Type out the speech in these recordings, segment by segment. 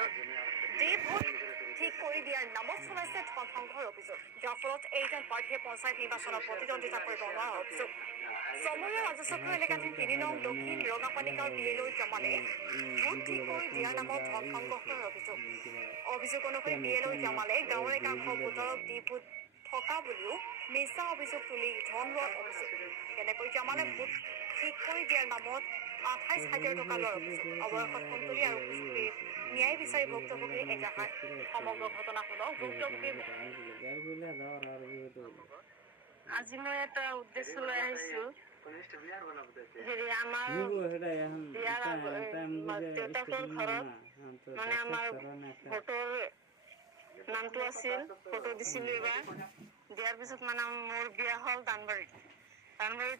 ক্ষেত্ৰত D vote ঠিক কৰি দিয়াৰ নামত চলাইছে ধন সংগ্ৰহৰ অভিযোগ, যাৰ ফলত এইজন প্ৰাৰ্থীয়ে পঞ্চায়ত নিৰ্বাচনত প্ৰতিদ্বন্দ্বিতা কৰিব নোৱাৰাৰ অভিযোগ। চমৰীয়া ৰাজচক্ৰ এলেকাধীন ৩ নং দক্ষিণ ৰঙাপানী গাঁৱৰ বিএলঅ জামালে ভোট ঠিক কৰি দিয়াৰ নামত ধন সংগ্ৰহৰ অভিযোগ। অভিযোগ অনুসৰি বিএলঅ জামালে গাঁৱৰ একাংশ ভোটাৰক দি ভোট থকা বুলিও মিছা অভিযোগ তুলি ধন লোৱাৰ অভিযোগ। তেনেকৈ জামালে ভোট ঠিক কৰি দিয়াৰ নামত ২৮,০০০ টকা লোৱাৰ অভিযোগ। অৱশেষত কুন্তলী আৰু কুচুকীৰ ন্যায় বিচাৰি ভুক্তভোগীৰ এজাহাৰ। সমগ্ৰ ঘটনা শুনক ভুক্তভোগীৰ মুখত। আজি মই এটা উদ্দেশ্য লৈ আহিছো। আমাৰ দেউতাকৰ ঘৰত মানে আমাৰ ভোটৰ নামটো আছিল, ফটো দিছিলো এবাৰ। দিয়াৰ পিছত মানে মোৰ বিয়া হ'ল দানবাৰীত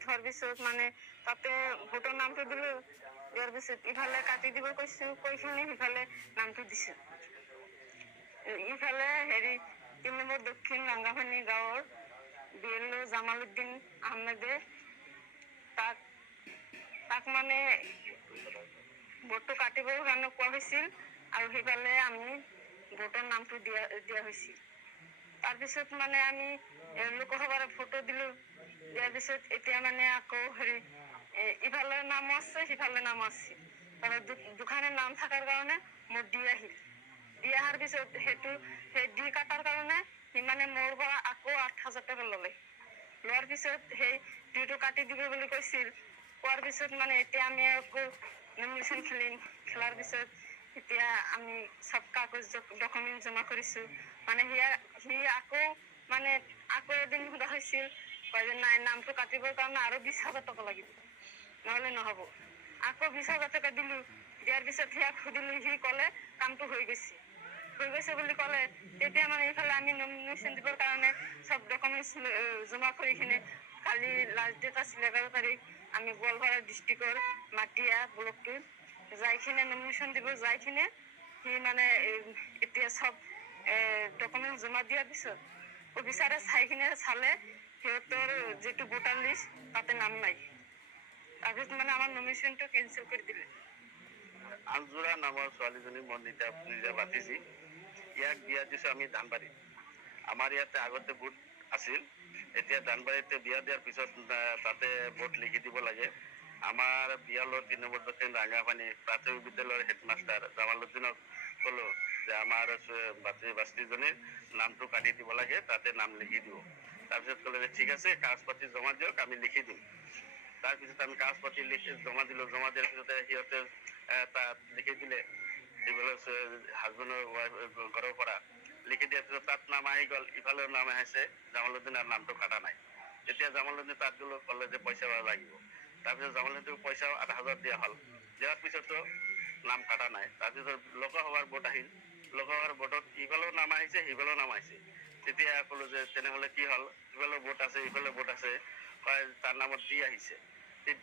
হোৱাৰ পিছত মানে তাতে ভোটৰ নামটো দিলো। দিয়াৰ পিছত ইফালে কাটি দিব কৈছো, কৈখিনি সিফালে নামটো দিছো। ইফালে ৩ নম্বৰ দক্ষিণ ৰংগাপানী গাঁৱৰ বিএলঅ জামালউদ্দিন আহমেদে তাক মানে ভোটটো কাটিবৰ কাৰণে কোৱা হৈছিল আৰু সেইফালে আমি ভোটৰ নামটো দিয়া হৈছিল। তাৰপিছত মানে আমি লোকসভাৰ ফটো দিলো। দিয়াৰ পিছত এতিয়া মানে আকৌ ইফালে নাম আছে, সিফালে নাম আছে। দুখানে নাম থকাৰ কাৰণে মোৰ দি আহিল। দি অহাৰ পিছত সেই দি কাটাৰ কাৰণে সি মানে মোৰ পৰা আকৌ ৮,০০০ টকা ল'লে। লোৱাৰ পিছত সেই ডিটো কাটি দিব বুলি কৈছিল। কোৱাৰ পিছত মানে এতিয়া আমি আকৌ নমিনেশ্যন খেলাৰ পিছত এতিয়া আমি চব কাগজ ডকুমেণ্ট জমা কৰিছো। মানে সি আকৌ এদিন সোধা হৈছিল, কয় যে নাই নামটো কাটিবৰ কাৰণে আৰু ২০,০০০ টকা লাগিব, নহলে নহব। আকৌ ২০,০০০ টকা দিলো। দিয়াৰ পিছত সিয়াক সুধিলো, সি কলে কামটো হৈ গৈছে বুলি কলে। তেতিয়া মানে এইফালে আমি নমিনেশ্যন দিবৰ কাৰণে চব ডকুমেণ্ট জমা কৰি কিনে কালি লাষ্ট ডেট আছিল ১১ তাৰিখ। আমি গোৱালপাৰা ডিষ্ট্ৰিক্টৰ মাটিয়া ব্লকটোত যাই কিনে নমিনেশ্যন দিব যাই কিনে সি মানে এতিয়া চব ডকুমেণ্ট জমা দিয়াৰ পিছত অফিচাৰে চালে সিহঁতৰ যিটো ভোটাৰ লিষ্ট তাতে নাম নাই। তাৰপিছত মানে আমাৰ নমিনেশ্যনটো কেঞ্চেল কৰি দিলে। আনজোৰা নামৰ ছোৱালীজনী মই নিজে পাতিছি। ইয়াক বিয়া দিছো আমি ধানবাৰীত। আমাৰ ইয়াতে আগতে ভোট আছিল, এতিয়া ধানবাৰীতে বিয়া দিয়াৰ পিছত তাতে ভোট লিখি দিব লাগে। আমাৰ বিয়ালৰ ৩ নম্বৰ দক্ষিণ ৰঙাপানী প্ৰাথমিক বিদ্যালয়ৰ হেডমাষ্টাৰ জামালউদ্দিনক ক'লো যে আমাৰ বাস্তিজনীৰ নামটো কাটি দিব লাগে, তাতে নাম লিখি দিব। তাৰপিছত ক'লে যে ঠিক আছে, কাগজ পাতি জমা দিয়ক, আমি লিখি দিম। তাৰপিছত আমি কাগজ পাতি জমা দিলো। জমা দিয়াৰ পিছতে সিহঁতে তাত লিখি দিলে, হাজবেণ্ডৰ ঘৰৰ পৰা লিখি দিয়াৰ পিছত তাত নাম আহি গ'ল। ইফালেও নাম আহিছে, জামালউদ্দিনৰ নামটো কাটা নাই। তেতিয়া জামালউদ্দিন তাত গ'লো, ক'লে যে পইচা লাগিব। তাৰপিছত জামালউদ্দিনক পইচাও ৮,০০০ দিয়া হ'ল। দিয়াৰ পিছতো নাম কাটা নাই। তাৰপিছত লোকসভাৰ ভোট আহিল। লোকসভাৰ ভোটত ইফালেও নাম আহিছে, সিফালেও নাম আহিছে। তেতিয়া ক'লো যে তেনেহ'লে কি হ'ল, ইফালেও ভোট আছে, ইফালেও ভোট আছে, তাৰ নামত দি আহিছে।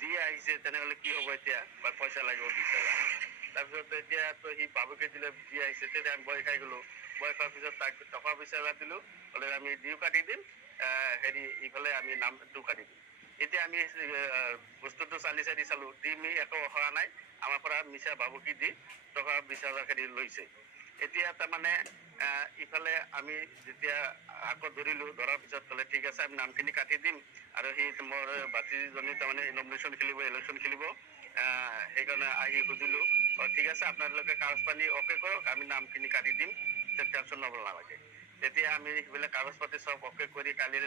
দি আহিছে, তেনেহ'লে কি হ'ব এতিয়া, পইচা লাগিব ২০,০০০। তাৰপিছত এতিয়া সি বাবুকে দিলে, দি আহিছে। তেতিয়া আমি ভয় খাই গ'লো। ভয় খোৱাৰ পিছত তাক টকা পইচা দিলো, ক'লে আমি দিও কাটি দিম, ইফালে আমি নামটো কাটি দিম। এতিয়া আমি বস্তুটো চালি চালো, দি একো হোৱা নাই। আমাৰ পৰা মিছা বাবুকি দি টকা ২০,০০০ লৈছে। এতিয়া তাৰমানে ইফালে আমি যেতিয়া আকৌ ধৰাৰ পিছত ক'লে ঠিক আছে, আমি নামখিনি কাটি দিম আৰু সি মোৰ বাতিজনী তাৰমানে নমিনেশ্যন খেলিব, ইলেকশ্যন খেলিব। সেইকাৰণে আহি সুধিলো, ঠিক আছে আপোনালোকে কাগজ পাতি অকে কৰক, আমি নামখিনি কাটি দিম, টেনশ্যন ল'ব নালাগে। তেতিয়া আমি সেইবিলাক কাগজ পাতি চব অকে কৰি কালিৰ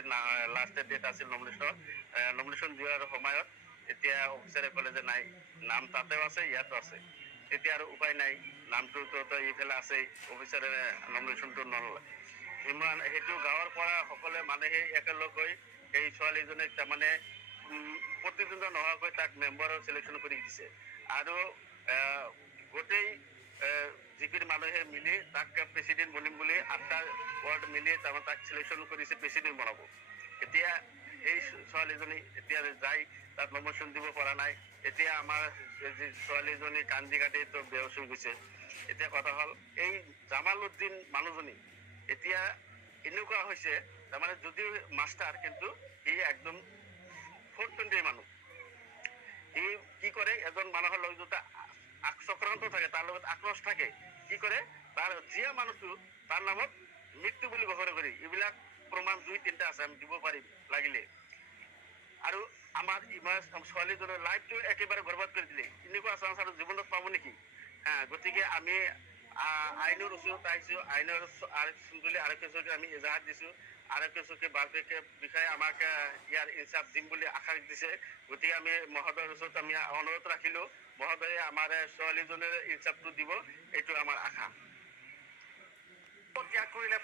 লাষ্ট ডেট আছিল নমিনেশ্যন দিয়াৰ সময়ত এতিয়া অফিচাৰে ক'লে যে নাই, নাম তাতেও আছে, ইয়াতো আছে। তেতিয়া আৰু উপায় নাই, নামটোতো এইফালে আছেই, অফিচাৰে নমিনেশ্যনটো নললে। সেইটো গাঁৱৰ পৰা সকলোৱে মানুহে একেলগ হৈ সেই ছোৱালীজনীক তাৰমানে প্ৰতিদ্বন্দ্বিতা নোহোৱাকৈ তাক মেম্বাৰৰ চিলেকশ্যন কৰি দিছে। আৰু গোটেই যিখিনি মানুহে মিলি তাক প্ৰেচিডেণ্ট বনিম বুলি ৮টা ৱাৰ্ড মিলি তাৰমানে তাক চিলেকশ্যন কৰিছে, প্ৰেচিডেণ্ট বনাব। এতিয়া এই ছোৱালীজনী এতিয়া যাই তাত নমিনেশ্যন দিব পৰা নাই। এতিয়া আমাৰ যি ছোৱালীজনী কান্দি কাটি বেহুচ হৈ গৈছে। এতিয়া কথা হ'ল, এই জামালউদ্দিন মানুহজনী এতিয়া এনেকুৱা হৈছে, তাৰমানে যদিও মাষ্টাৰ, কিন্তু সি একদম 420 মানুহ। সি কি কৰে, এজন মানুহৰ লগত যদি চক্ৰান্ত থাকে, তাৰ লগত আক্ৰোশ থাকে, কি কৰে, তাৰ যিয়ে মানুহটো তাৰ নামত মৃত্যু বুলি ঘোষণা কৰি এইবিলাক প্ৰমাণ 2-3টা আছে, আমি দিব পাৰিম লাগিলে। আৰু আমাৰ ছোৱালীজনৰ লাইফটো একেবাৰে বৰবাদ কৰি দিলে। এনেকুৱা চান্স আৰু জীৱনত পাব নেকি? গতিকে আমি আইনৰ ওচৰত আহিছোঁ, আইনৰ আৰক্ষী চকীক আমি এজাহাৰ দিছোঁ। আৰক্ষী চকী বাৰ্ষিকে বিষয়ে আমাক ইয়াৰ ইনচাফ দিম বুলি আশা দিছে। গতিকে আমি মহোদয়ৰ ওচৰত আমি অনুৰোধ ৰাখিলোঁ, মহোদয়ে আমাৰ ছোৱালীজনীৰ ইনচাফটো দিব, এইটো আমাৰ আশা। ত্যাগ কৰিলে